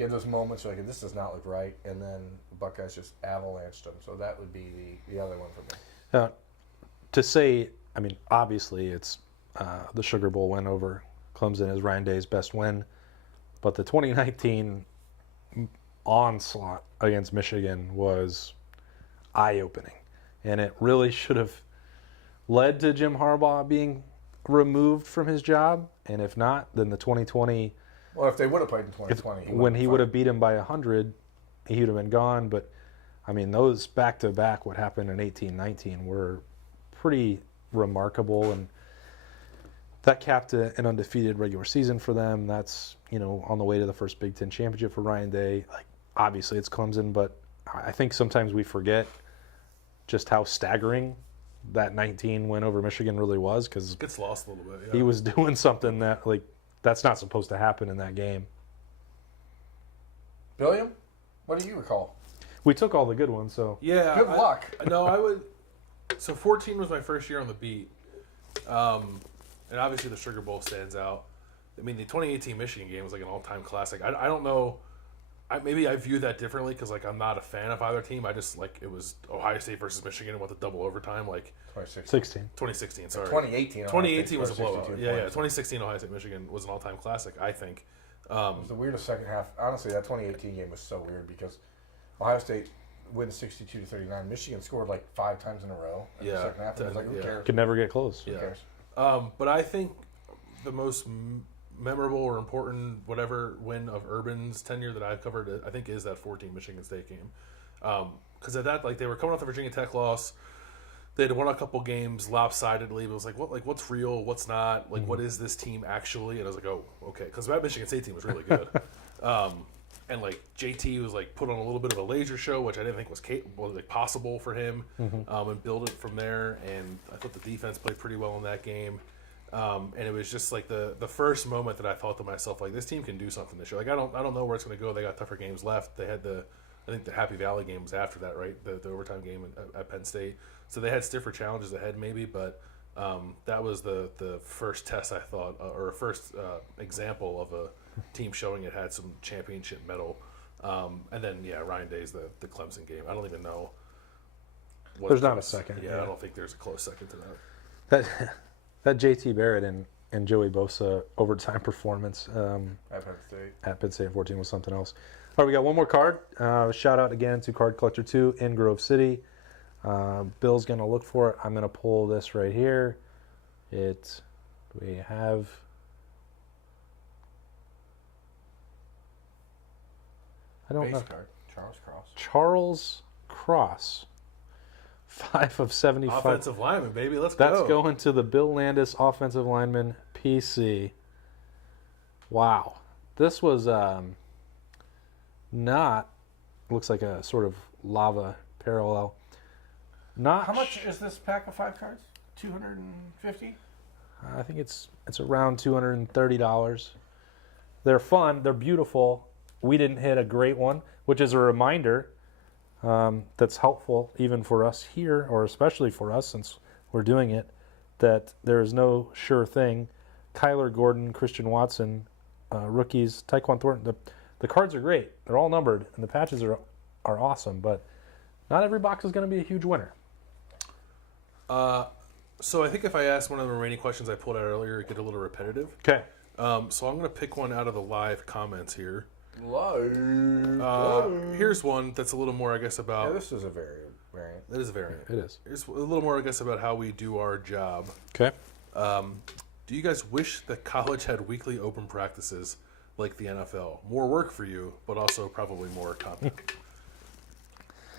you have those moments like this does not look right, and then the Buckeyes just avalanched them. So that would be the other one for me. To say, I mean, obviously it's the Sugar Bowl win over Clemson is Ryan Day's best win, but the 2019 onslaught against Michigan was eye-opening, and it really should have led to Jim Harbaugh being removed from his job, and if not, then the 2020. Well, if they would have played in 2020, When he would have beat him by 100, he would have been gone. But, I mean, those back-to-back, what happened in 18-19, were pretty remarkable. And that capped an undefeated regular season for them. That's, on the way to the first Big Ten championship for Ryan Day. Like, obviously, it's Clemson, but I think sometimes we forget just how staggering that 19 win over Michigan really was, because Gets lost a little bit. Yeah. he was doing something that, that's not supposed to happen in that game. Billiam, what do you recall? We took all the good ones, so. Yeah. Good luck. No, I would. So 14 was my first year on the beat, and obviously the Sugar Bowl stands out. I mean, the 2018 Michigan game was like an all-time classic. I don't know. Maybe I view that differently because I'm not a fan of either team. I just it was Ohio State versus Michigan and went to double overtime 16. 2016. Sorry, 2018. 2018 was a blowout. 62 Yeah. points. 2016 Ohio State Michigan was an all-time classic. I think. It was the weirdest second half. Honestly, that 2018 game was so weird because Ohio State wins 62-39. Michigan scored 5 times in a row in the second half. It was who cares? Could never get close. Who cares? But I think the most memorable or important whatever win of Urban's tenure that I've covered, I think, is that 14 Michigan State game. Because at that, they were coming off the Virginia Tech loss. They had won a couple games lopsidedly. But it was what's real, what's not? What is this team actually? And I was like, oh, okay. Because that Michigan State team was really good. And JT was put on a little bit of a laser show, which I didn't think was possible for him, and build it from there. And I thought the defense played pretty well in that game. And it was just the first moment that I thought to myself, this team can do something this year. I don't know where it's going to go. They got tougher games left. They had I think the Happy Valley game was after that, right? The overtime game at Penn State. So they had stiffer challenges ahead, maybe, but that was the first test I thought, or first example of a team showing it had some championship mettle. And then Ryan Day's the Clemson game. I don't even know. There's not a second. Yeah, I don't think there's a close second to that. That JT Barrett and Joey Bosa overtime performance at Penn State 14 was something else. All right, we got one more card. Shout out again to Card Collector 2 in Grove City. Bill's going to look for it. I'm going to pull this right here. We have... I don't know. Card. Charles Cross. 5 of 75. Offensive lineman, baby. Let's That's go. going to the Bill Landis offensive lineman PC. Wow. This was not, looks like a sort of lava parallel. Not. How much is this pack of 5 cards? $250? I think it's around $230. They're fun. They're beautiful. We didn't hit a great one, which is a reminder that's helpful even for us here, or especially for us since we're doing it, that there is no sure thing. Kyler Gordon, Christian Watson, rookies, Tyquan Thornton. The cards are great. They're all numbered, and the patches are awesome, but not every box is going to be a huge winner. So I think if I asked one of the remaining questions I pulled out earlier, it get a little repetitive. Okay. So I'm going to pick one out of the live comments here. Live. Here's one that's a little more, I guess, about... Yeah, this is a variant. That is a variant. It is. Here's a little more, I guess, about how we do our job. Okay. Do you guys wish that college had weekly open practices like the NFL? More work for you, but also probably more content.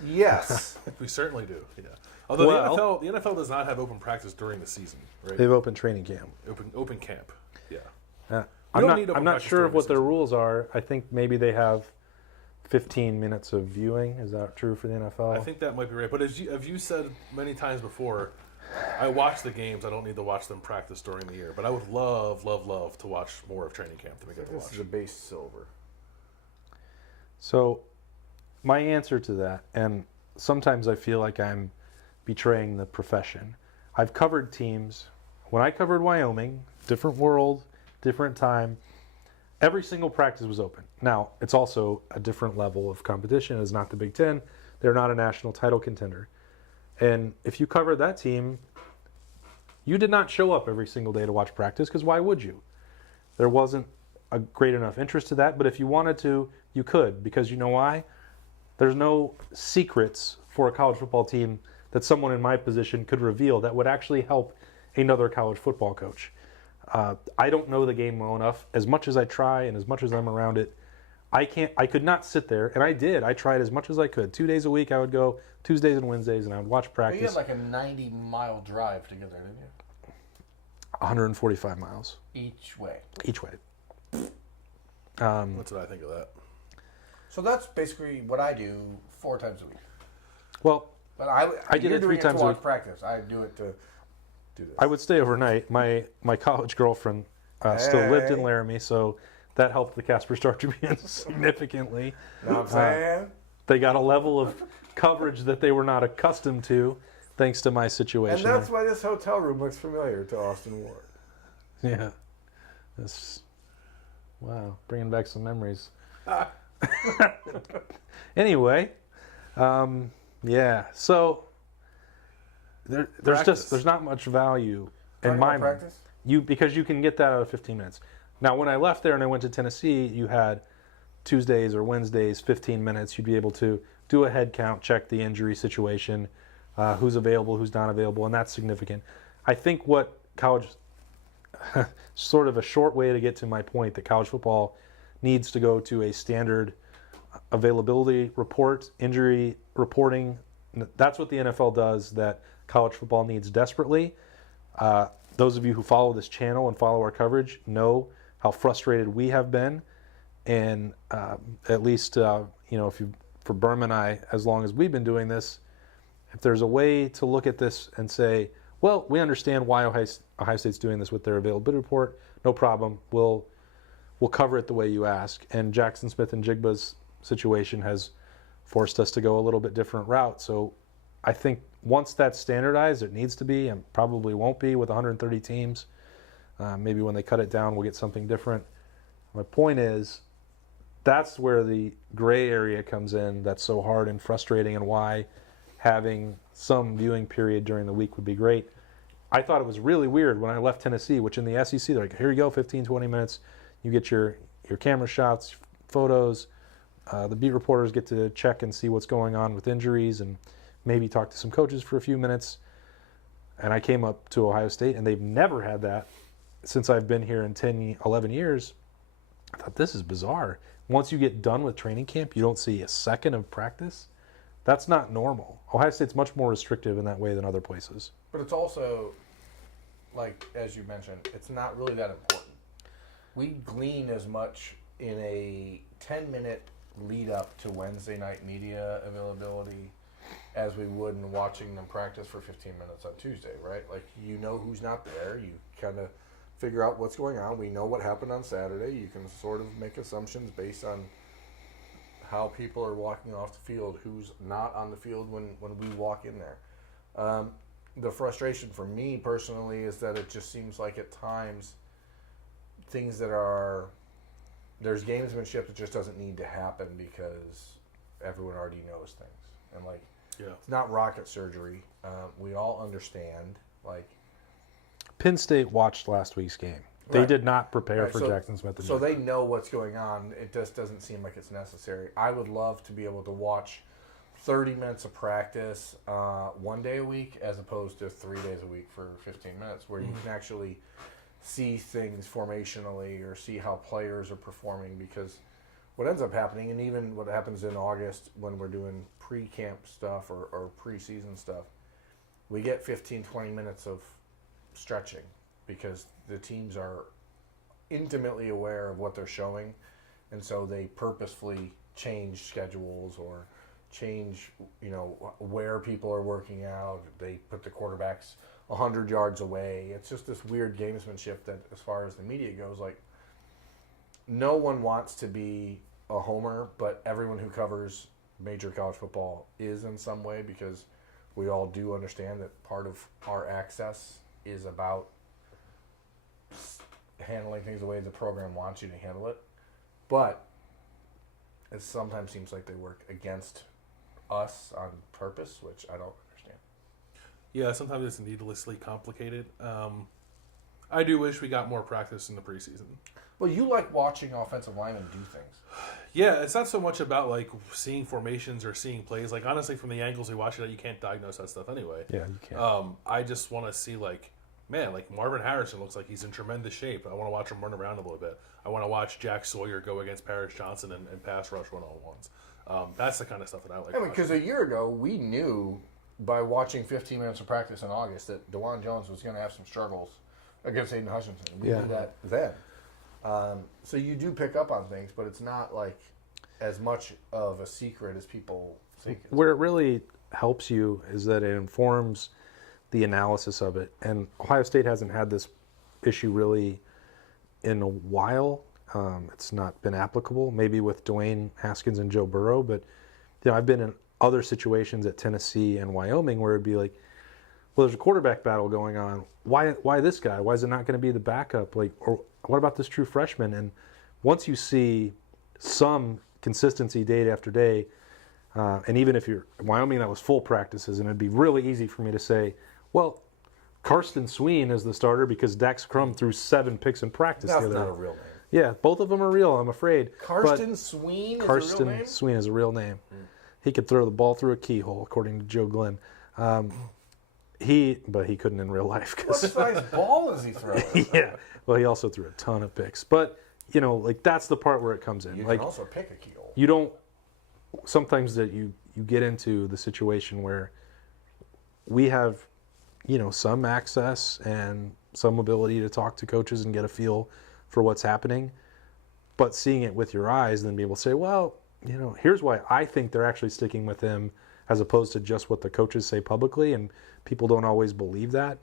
Yes. We certainly do, yeah. Although Well- the NFL does not have open practice during the season, right? They've opened training camp. Open camp, yeah. I'm don't need open not practice sure during of the what their season. rules are. I think maybe they have 15 minutes of viewing. Is that true for the NFL? I think that might be right. But as you said many times before, I watch the games. I don't need to watch them practice during the year. But I would love, love, love to watch more of training camp than we get to This watch. is a base silver. So my answer to that, and sometimes I feel like I'm betraying the profession. I've covered teams. When I covered Wyoming, different world, different time, every single practice was open. Now, it's also a different level of competition. It's not the Big Ten. They're not a national title contender. And if you covered that team, you did not show up every single day to watch practice, because why would you? There wasn't a great enough interest to that, but if you wanted to, you could, because you know why? There's no secrets for a college football team that someone in my position could reveal that would actually help another college football coach. I don't know the game well enough. As much as I try and as much as I'm around it, I could not sit there, and I did. I tried as much as I could. 2 days a week I would go, Tuesdays and Wednesdays, and I would watch practice. You had like a 90-mile drive together, didn't you? 145 miles. Each way. Each way. That's what I think of that. So that's basically what I do 4 times a week. Well, But I did you're it 3 doing times to a watch week. practice. I do it to do this. I would stay overnight. My college girlfriend still lived in Hey. Laramie, so that helped the Casper Star Tribune significantly. Know what I'm saying? They got a level of coverage that they were not accustomed to, thanks to my And situation. that's why this hotel room looks familiar to Austin Ward. Yeah. Wow, bringing back some memories. Anyway, yeah. So there's not much value in Talking my about mind. practice? Because you can get that out of 15 minutes. Now, when I left there and I went to Tennessee, you had Tuesdays or Wednesdays, 15 minutes. You'd be able to do a head count, check the injury situation, who's available, who's not available, and that's significant. I think what college, sort of a short way to get to my point, that college football needs to go to a standard availability report, injury reporting. That's what the NFL does that college football needs desperately. Those of you who follow this channel and follow our coverage know how frustrated we have been. And at least, for Berm and I, as long as we've been doing this, if there's a way to look at this and say, well, we understand why Ohio State's doing this with their availability report, no problem. We'll cover it the way you ask. And Jackson Smith and Jigba's situation has forced us to go a little bit different route. So I think once that's standardized, it needs to be, and probably won't be with 130 teams. Maybe when they cut it down, we'll get something different. My point is, that's where the gray area comes in that's so hard and frustrating, and why having some viewing period during the week would be great. I thought it was really weird when I left Tennessee, which in the SEC, they're like, here you go, 15, 20 minutes. You get your camera shots, photos. The beat reporters get to check and see what's going on with injuries and maybe talk to some coaches for a few minutes. And I came up to Ohio State, and they've never had that since I've been here in 10, 11 years. I thought, this is bizarre. Once you get done with training camp, you don't see a second of practice. That's not normal. Ohio State's much more restrictive in that way than other places. But it's also, like, as you mentioned, it's not really that important. We glean as much in a 10-minute lead up to Wednesday night media availability as we would in watching them practice for 15 minutes on Tuesday, right? Like, you know who's not there. You kind of figure out what's going on. We know what happened on Saturday. You can sort of make assumptions based on how people are walking off the field, who's not on the field when we walk in there. The frustration for me personally is that it just seems like at times things that are, there's gamesmanship that just doesn't need to happen because everyone already knows things. And like, it's not rocket surgery. We all understand. Like, Penn State watched last week's game. They Right. did not prepare for so, Jackson Smith. So they know what's going on. It just doesn't seem like it's necessary. I would love to be able to watch 30 minutes of practice 1 day a week as opposed to 3 days a week for 15 minutes, where you can actually see things formationally or see how players are performing. Because what ends up happening, and even what happens in August when we're doing pre-camp stuff or preseason stuff, we get 15, 20 minutes of stretching because the teams are intimately aware of what they're showing, and so they purposefully change schedules or change, where people are working out. They put the quarterbacks 100 yards away. It's just this weird gamesmanship that, as far as the media goes, like, no one wants to be a homer, but everyone who covers major college football is in some way, because we all do understand that part of our access is about handling things the way the program wants you to handle it. but it sometimes seems like they work against us on purpose, which I don't understand. Yeah, sometimes it's needlessly complicated. I do wish we got more practice in the preseason. Well, you like watching offensive linemen do things. Yeah, it's not so much about like seeing formations or seeing plays. Like honestly, from the angles we watch it, you can't diagnose that stuff anyway. Yeah, you can't. I just want to see like, man, like Marvin Harrison looks like he's in tremendous shape. I want to watch him run around a little bit. I want to watch Jack Sawyer go against Paris Johnson and pass rush one-on-ones. That's the kind of stuff that I like. I mean, because a year ago we knew by watching 15 minutes of practice in August that DeJuan Jones was going to have some struggles against Aiden Hutchinson. We knew that then. So you do pick up on things, but it's not like as much of a secret as people think. Where it really helps you is that it informs the analysis of it. And Ohio State hasn't had this issue really in a while. It's not been applicable, maybe with Dwayne Haskins and Joe Burrow, but I've been in other situations at Tennessee and Wyoming where it'd be like, well, there's a quarterback battle going on. Why this guy? Why is it not going to be the backup? Like, or what about this true freshman? And once you see some consistency day after day, and even if you're in Wyoming, that was full practices, and it'd be really easy for me to say, well, Karsten Sween is the starter because Dax Crum threw 7 picks in practice. That's the other not day. a real name. Yeah, both of them are real, I'm afraid. Karsten Sween is a real name? Sween is a real name. He could throw the ball through a keyhole, according to Joe Glenn. But he couldn't in real life. What size ball is he throwing? Yeah, well, he also threw a ton of picks. But, like that's the part where it comes in. You like, can also pick a keyhole. you don't, sometimes that you get into the situation where we have, some access and some ability to talk to coaches and get a feel for what's happening, but seeing it with your eyes and then be able to say, well, here's why I think they're actually sticking with him as opposed to just what the coaches say publicly, and people don't always believe that.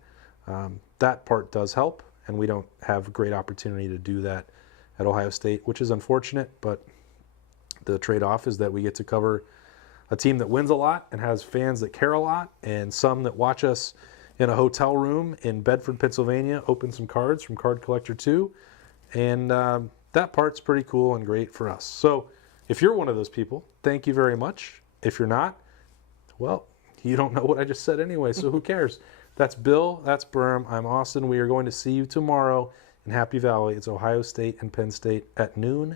That part does help, and we don't have great opportunity to do that at Ohio State, which is unfortunate, but the trade-off is that we get to cover a team that wins a lot and has fans that care a lot, and some that watch us in a hotel room in Bedford, Pennsylvania, open some cards from Card Collector 2, and that part's pretty cool and great for us. So if you're one of those people, thank you very much. If you're not, well, you don't know what I just said anyway, so who cares? That's Bill, that's Berm, I'm Austin. We are going to see you tomorrow in Happy Valley. It's Ohio State and Penn State at noon